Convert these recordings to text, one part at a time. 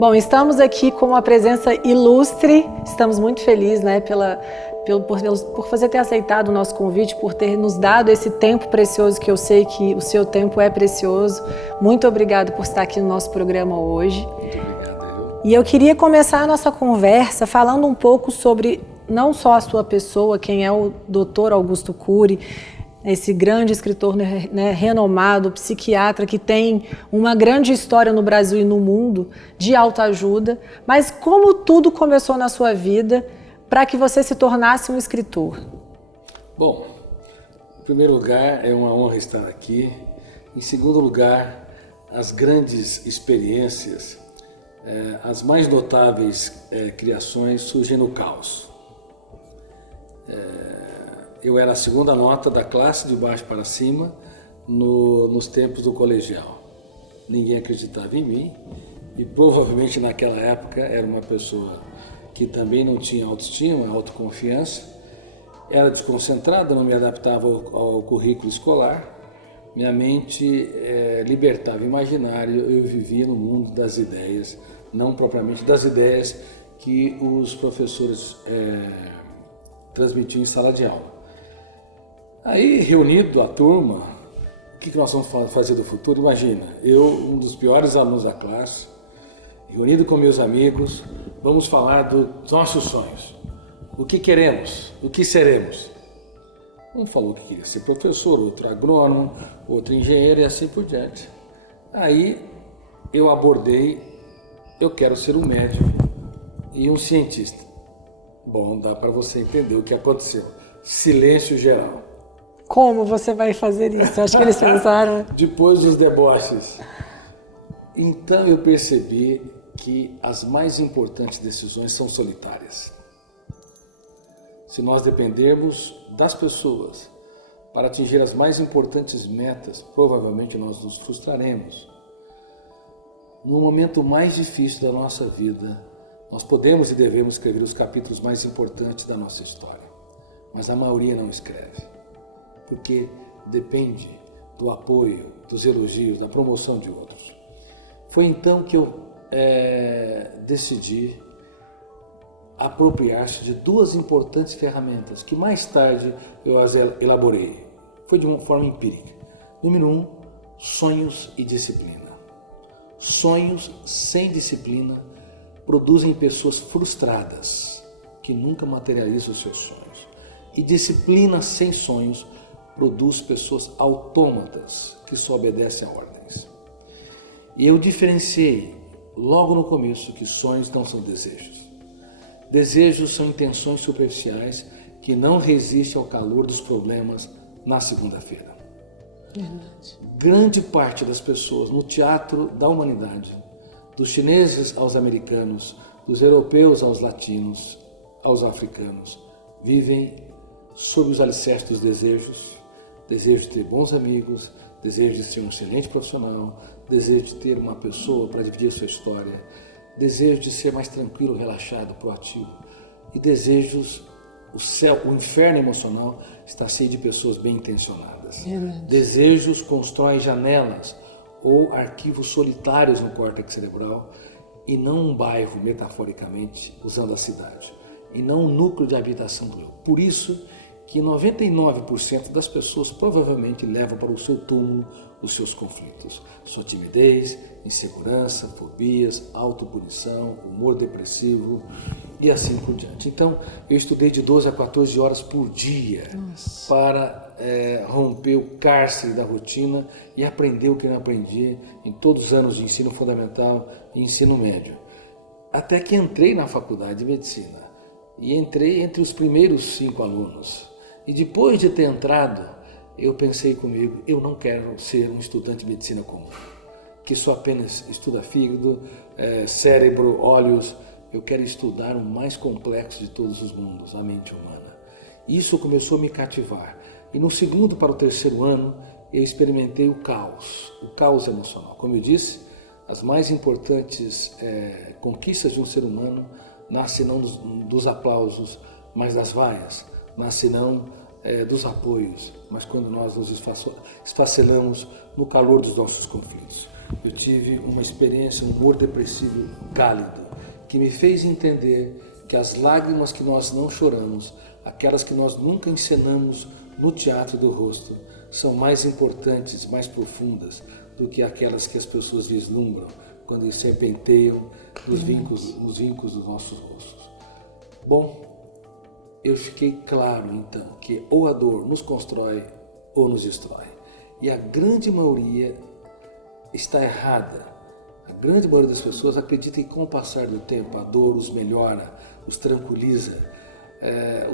Bom, estamos aqui com uma presença ilustre, estamos muito felizes, né, por você ter aceitado o nosso convite, por ter nos dado esse tempo precioso, que eu sei que o seu tempo é precioso. Muito obrigado por estar aqui no nosso programa hoje. Muito obrigado. E eu queria começar a nossa conversa falando um pouco sobre não só a sua pessoa, quem é o Dr. Augusto Cury, esse grande escritor, né, renomado, psiquiatra que tem uma grande história no Brasil e no mundo de autoajuda, mas como tudo começou na sua vida para que você se tornasse um escritor? Bom, em primeiro lugar, é uma honra estar aqui. Em segundo lugar, as grandes experiências, as mais notáveis criações surgem no caos. Eu era a segunda nota da classe de baixo para cima nos tempos do colegial. Ninguém acreditava em mim e provavelmente naquela época era uma pessoa que também não tinha autoestima, autoconfiança, era desconcentrada, não me adaptava ao currículo escolar, minha mente libertava o imaginário, eu vivia no mundo das ideias, não propriamente das ideias que os professores transmitiam em sala de aula. Aí, reunido a turma, o que nós vamos fazer do futuro? Imagina, eu, um dos piores alunos da classe, reunido com meus amigos, vamos falar dos nossos sonhos. O que queremos? O que seremos? Um falou que queria ser professor, outro agrônomo, outro engenheiro e assim por diante. Aí eu abordei, eu quero ser um médico e um cientista. Bom, dá para você entender o que aconteceu. Silêncio geral. Como você vai fazer isso? Acho que eles pensaram. Depois dos deboches. Então eu percebi que as mais importantes decisões são solitárias. Se nós dependermos das pessoas para atingir as mais importantes metas, provavelmente nós nos frustraremos. No momento mais difícil da nossa vida, nós podemos e devemos escrever os capítulos mais importantes da nossa história, mas a maioria não escreve. Porque depende do apoio, dos elogios, da promoção de outros. Foi então que eu decidi apropriar-se de duas importantes ferramentas que mais tarde eu as elaborei. Foi de uma forma empírica. Número 1, sonhos e disciplina. Sonhos sem disciplina produzem pessoas frustradas que nunca materializam os seus sonhos. E disciplina sem sonhos produz pessoas autômatas que só obedecem a ordens. E eu diferenciei logo no começo que sonhos não são desejos. Desejos são intenções superficiais que não resistem ao calor dos problemas na segunda-feira. Grande parte das pessoas no teatro da humanidade, dos chineses aos americanos, dos europeus aos latinos, aos africanos, vivem sob os alicerces dos desejos. Desejo de ter bons amigos, desejo de ser um excelente profissional, desejo de ter uma pessoa para dividir a sua história, desejo de ser mais tranquilo, relaxado, proativo. E desejos, o inferno emocional está cheio de pessoas bem intencionadas. Desejos constroem janelas ou arquivos solitários no córtex cerebral e não um bairro, metaforicamente, usando a cidade, e não um núcleo de habitação do eu. Por isso que 99% das pessoas provavelmente levam para o seu túmulo os seus conflitos. Sua timidez, insegurança, fobias, autopunição, humor depressivo e assim por diante. Então, eu estudei de 12 a 14 horas por dia para romper o cárcere da rotina e aprender o que eu não aprendi em todos os anos de ensino fundamental e ensino médio. Até que entrei na faculdade de medicina e entrei entre os primeiros 5 alunos. E depois de ter entrado, eu pensei comigo, eu não quero ser um estudante de medicina comum, que só apenas estuda fígado, cérebro, olhos. Eu quero estudar o mais complexo de todos os mundos, a mente humana. Isso começou a me cativar. E no segundo para o terceiro ano, eu experimentei o caos emocional. Como eu disse, as mais importantes conquistas de um ser humano nascem não dos aplausos, mas das vaias. Nasce não dos apoios, mas quando nós nos esfacelamos no calor dos nossos conflitos. eu tive uma experiência, um humor depressivo cálido, que me fez entender que as lágrimas que nós não choramos, aquelas que nós nunca encenamos no teatro do rosto, são mais importantes, mais profundas do que aquelas que as pessoas vislumbram quando se penteiam nos vincos dos nossos rostos. Bom, eu fiquei claro então que ou a dor nos constrói ou nos destrói. E a grande maioria está errada. A grande maioria das pessoas acredita que com o passar do tempo a dor os melhora, os tranquiliza,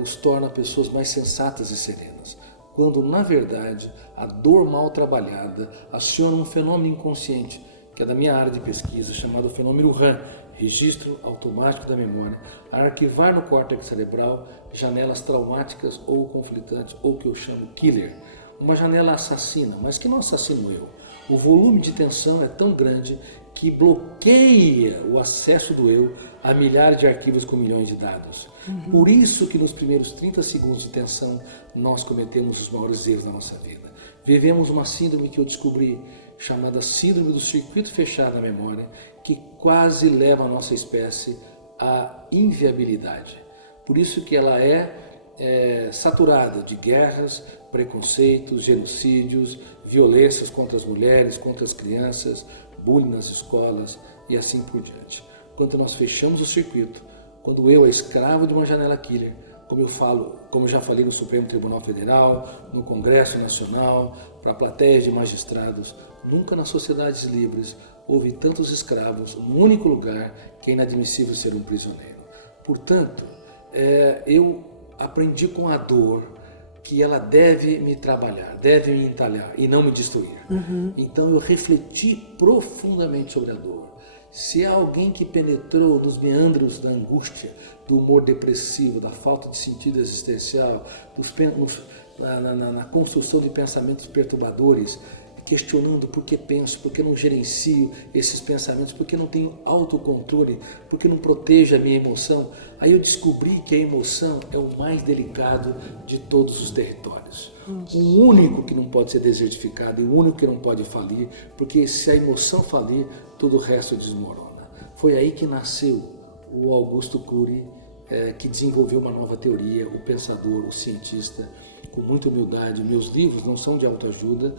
os torna pessoas mais sensatas e serenas. Quando, na verdade, a dor mal trabalhada aciona um fenômeno inconsciente, que é da minha área de pesquisa, chamado fenômeno RAM, registro automático da memória, a arquivar no córtex cerebral janelas traumáticas ou conflitantes, ou que eu chamo killer. Uma janela assassina, mas que não assassina o eu. O volume de tensão é tão grande que bloqueia o acesso do eu a milhares de arquivos com milhões de dados. Por isso que nos primeiros 30 segundos de tensão nós cometemos os maiores erros da nossa vida. Vivemos uma síndrome que eu descobri, chamada síndrome do circuito fechado na memória, que quase leva a nossa espécie à inviabilidade. Por isso que ela é saturada de guerras, preconceitos, genocídios, violências contra as mulheres, contra as crianças, bullying nas escolas e assim por diante. Quando nós fechamos o circuito, quando eu é escravo de uma janela killer, como eu já falei no Supremo Tribunal Federal, no Congresso Nacional, para plateias de magistrados, nunca nas sociedades livres houve tantos escravos num único lugar que é inadmissível ser um prisioneiro. Portanto, eu aprendi com a dor que ela deve me trabalhar, deve me entalhar e não me destruir. Então eu refleti profundamente sobre a dor. Se há alguém que penetrou nos meandros da angústia, do humor depressivo, da falta de sentido existencial, na construção de pensamentos perturbadores, questionando por que penso, por que não gerencio esses pensamentos, por que não tenho autocontrole, por que não protejo a minha emoção, aí eu descobri que a emoção é o mais delicado de todos os territórios. O único que não pode ser desertificado e o único que não pode falir, porque se a emoção falir, todo o resto desmorona. Foi aí que nasceu o Augusto Cury, que desenvolveu uma nova teoria, o pensador, o cientista, com muita humildade. Meus livros não são de autoajuda,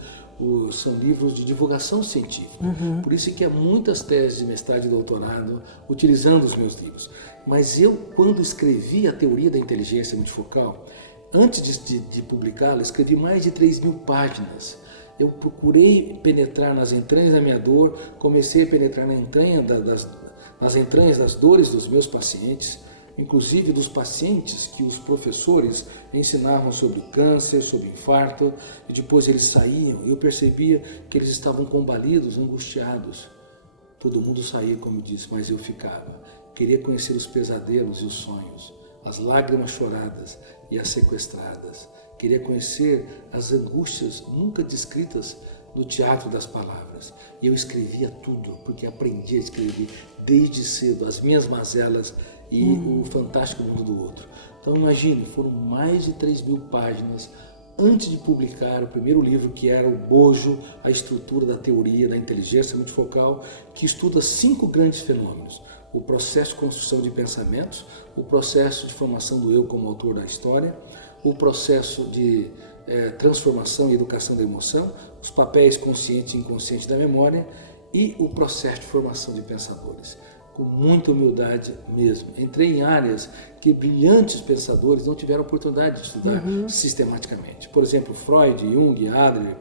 são livros de divulgação científica. Por isso que há muitas teses de mestrado e doutorado utilizando os meus livros. Mas eu, quando escrevi a teoria da inteligência multifocal, antes de publicá-la, escrevi mais de 3.000 páginas. Eu procurei penetrar nas entranhas da minha dor, comecei a penetrar nas entranhas das dores dos meus pacientes, inclusive dos pacientes que os professores ensinavam sobre câncer, sobre infarto, e depois eles saíam e eu percebia que eles estavam combalidos, angustiados. Todo mundo saía, como eu disse, mas eu ficava. Queria conhecer os pesadelos e os sonhos, as lágrimas choradas e as sequestradas. Queria conhecer as angústias nunca descritas no teatro das palavras. E eu escrevia tudo, porque aprendi a escrever desde cedo, as minhas mazelas e o fantástico mundo do outro. Então imagine, foram mais de 3.000 páginas antes de publicar o primeiro livro, que era o Bojo, a estrutura da teoria da inteligência multifocal, que estuda 5 grandes fenômenos: o processo de construção de pensamentos, o processo de formação do eu como autor da história, o processo de transformação e educação da emoção, os papéis consciente e inconsciente da memória e o processo de formação de pensadores. Com muita humildade mesmo. Entrei em áreas que brilhantes pensadores não tiveram oportunidade de estudar sistematicamente. Por exemplo, Freud, Jung, Adler,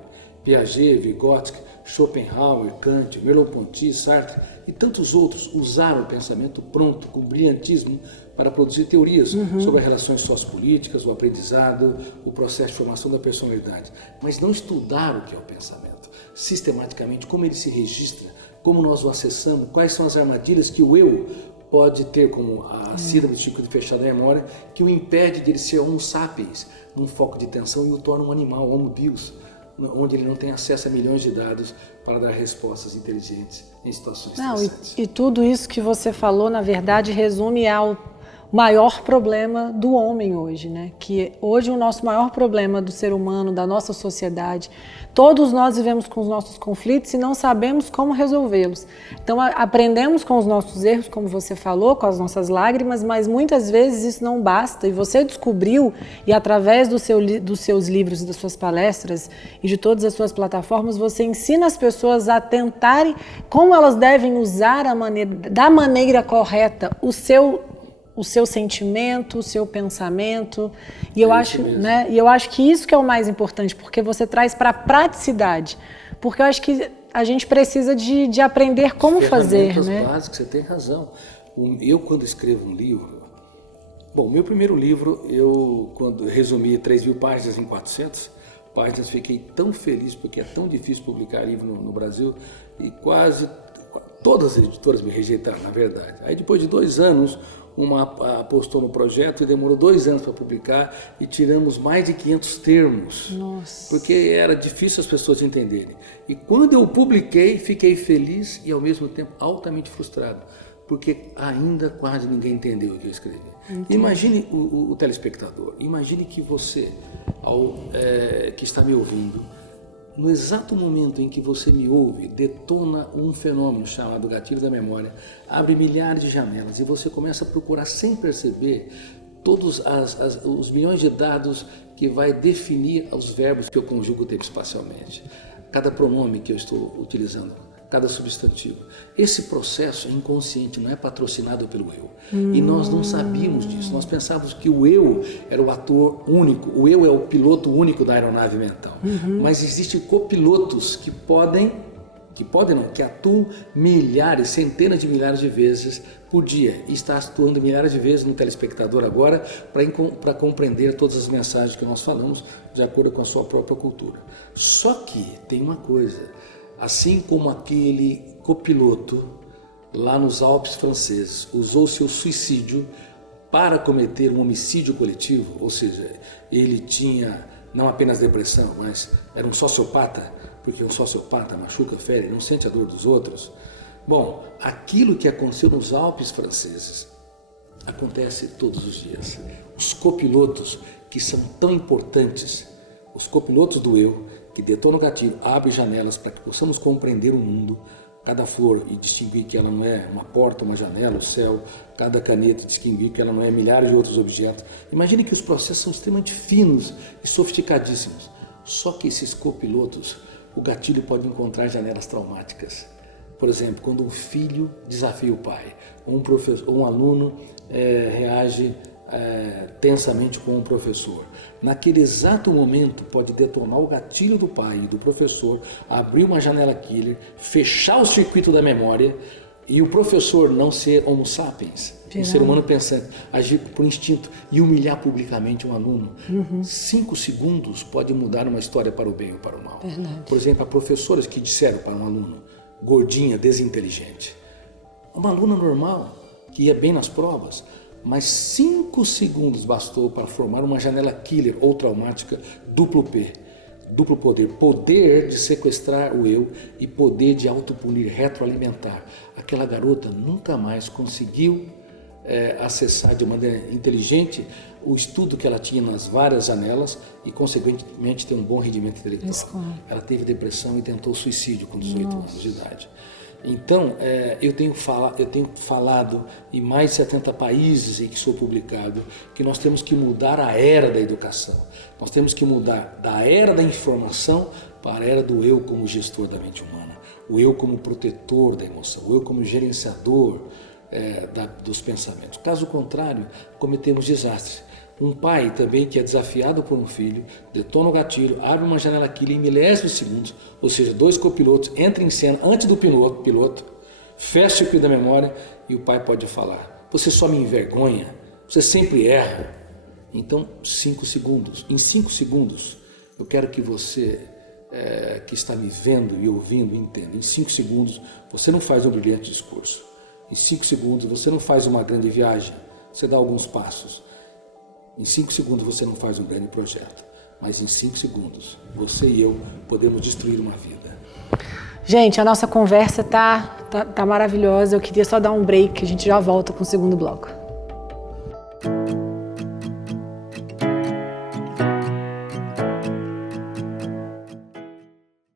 Piaget, Vygotsky, Schopenhauer, Kant, Merleau-Ponty, Sartre e tantos outros usaram o pensamento pronto, com brilhantismo, para produzir teorias sobre as relações sociopolíticas, o aprendizado, o processo de formação da personalidade. Mas não estudaram o que é o pensamento, sistematicamente, como ele se registra, como nós o acessamos, quais são as armadilhas que o eu pode ter, como a síndrome do circuito fechado da memória, que o impede de ele ser homo sapiens, num foco de atenção, e o torna um animal, homo bios, onde ele não tem acesso a milhões de dados para dar respostas inteligentes em situações estressantes. E tudo isso que você falou, na verdade, resume ao maior problema do homem hoje, né? Que hoje o nosso maior problema do ser humano, da nossa sociedade, todos nós vivemos com os nossos conflitos e não sabemos como resolvê-los. Então aprendemos com os nossos erros, como você falou, com as nossas lágrimas, mas muitas vezes isso não basta. E você descobriu, e através dos seus livros, das suas palestras e de todas as suas plataformas, você ensina as pessoas a tentarem como elas devem usar da maneira correta o seu sentimento, o seu pensamento, e eu acho, né, e eu acho que isso que é o mais importante, porque você traz para a praticidade, porque eu acho que a gente precisa de aprender como fazer, né? Básicas, você tem razão. Eu quando escrevo um livro, bom, meu primeiro livro, quando resumi 3.000 páginas em 400 páginas, fiquei tão feliz porque é tão difícil publicar livro no Brasil e quase todas as editoras me rejeitaram, na verdade. Aí depois de 2 anos, uma apostou no projeto e demorou 2 anos para publicar e tiramos mais de 500 termos. Nossa. Porque era difícil as pessoas entenderem. E quando eu publiquei, fiquei feliz e ao mesmo tempo altamente frustrado, porque ainda quase ninguém entendeu o que eu escrevi. Entendi. Imagine o telespectador, imagine que você, que está me ouvindo, no exato momento em que você me ouve, detona um fenômeno chamado gatilho da memória, abre milhares de janelas e você começa a procurar sem perceber todos os milhões de dados que vai definir os verbos que eu conjugo tempo espacialmente, cada pronome que eu estou utilizando, cada substantivo. Esse processo é inconsciente, não é patrocinado pelo eu. E nós não sabíamos disso. Nós pensávamos que o eu era o ator único, o eu é o piloto único da aeronave mental. Mas existem copilotos que atuam milhares, centenas de milhares de vezes por dia. E está atuando milhares de vezes no telespectador agora para compreender todas as mensagens que nós falamos de acordo com a sua própria cultura. Só que tem uma coisa. Assim como aquele copiloto lá nos Alpes franceses usou seu suicídio para cometer um homicídio coletivo, ou seja, ele tinha não apenas depressão, mas era um sociopata, porque um sociopata machuca, fere, não sente a dor dos outros. Bom, aquilo que aconteceu nos Alpes franceses acontece todos os dias. Os copilotos que são tão importantes, os copilotos do eu, que detona o gatilho, abre janelas para que possamos compreender o mundo, cada flor e distinguir que ela não é uma porta, uma janela, o céu, cada caneta distinguir que ela não é milhares de outros objetos. Imagine que os processos são extremamente finos e sofisticadíssimos. Só que esses copilotos, o gatilho pode encontrar janelas traumáticas. Por exemplo, quando um filho desafia o pai, ou um professor, ou um aluno reage tensamente com um professor. Naquele exato momento pode detonar o gatilho do pai e do professor, abrir uma janela killer, fechar o circuito da memória e o professor não ser homo sapiens, um ser humano pensante, agir por instinto e humilhar publicamente um aluno. 5 segundos pode mudar uma história para o bem ou para o mal. Verdade. Por exemplo, há professoras que disseram para um aluno, gordinha, desinteligente, uma aluna normal, que ia bem nas provas, mas 5 segundos bastou para formar uma janela killer ou traumática duplo P, duplo poder. Poder de sequestrar o eu e poder de autopunir, retroalimentar. Aquela garota nunca mais conseguiu acessar de maneira inteligente o estudo que ela tinha nas várias janelas e, consequentemente, ter um bom rendimento intelectual. Ela teve depressão e tentou suicídio com 18 anos de idade. Então, eu tenho falado em mais de 70 países em que sou publicado que nós temos que mudar a era da educação. Nós temos que mudar da era da informação para a era do eu como gestor da mente humana, o eu como protetor da emoção, o eu como gerenciador dos pensamentos. Caso contrário, cometemos desastres. Um pai também que é desafiado por um filho, detona o gatilho, abre uma janela killer em milésimos de segundos, ou seja, 2 copilotos entram em cena antes do piloto, fecha o circuito da memória e o pai pode falar, você só me envergonha, você sempre erra. Então, 5 segundos. Em 5 segundos, eu quero que você que está me vendo e ouvindo entenda. Em 5 segundos, você não faz um brilhante discurso. Em 5 segundos, você não faz uma grande viagem, você dá alguns passos. Em 5 segundos você não faz um grande projeto, mas em 5 segundos você e eu podemos destruir uma vida. Gente, a nossa conversa tá maravilhosa. Eu queria só dar um break, a gente já volta com o segundo bloco.